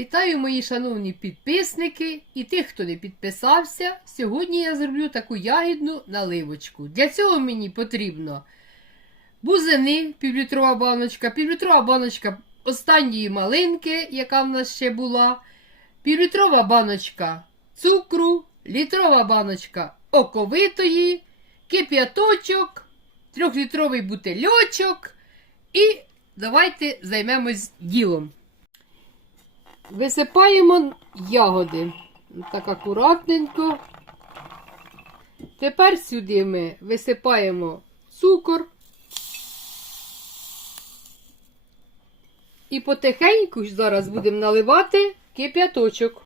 Вітаю мої шановні підписники і тих, хто не підписався. Сьогодні я зроблю таку ягідну наливочку. Для цього мені потрібно бузини, півлітрова баночка, півлітрова баночка останньої малинки, яка в нас ще була, півлітрова баночка цукру, літрова баночка оковитої, кип'яточок, трьохлітровий бутильочок. І давайте займемось ділом. Висипаємо ягоди. Так акуратненько. Тепер сюди ми висипаємо цукор. І потихеньку зараз будемо наливати кип'яточок.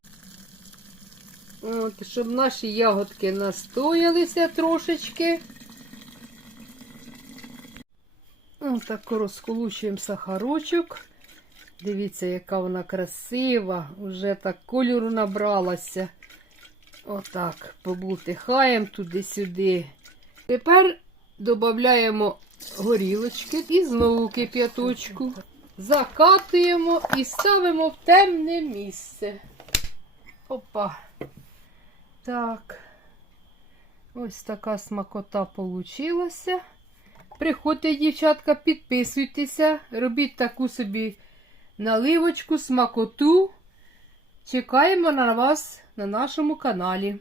От, щоб наші ягодки настоялися трошечки. Отак розколучуємо сахарочок. Дивіться, яка вона красива, вже так кольору набралася. Отак, побултихаємо туди-сюди. Тепер додаємо горілочки і знову кип'яточку. Закатуємо і ставимо в темне місце. Опа. Так. Ось така смакота получилася. Приходьте, дівчатка, підписуйтеся, робіть таку собі наливочку, смакоту. Чекаємо на вас на нашому каналі.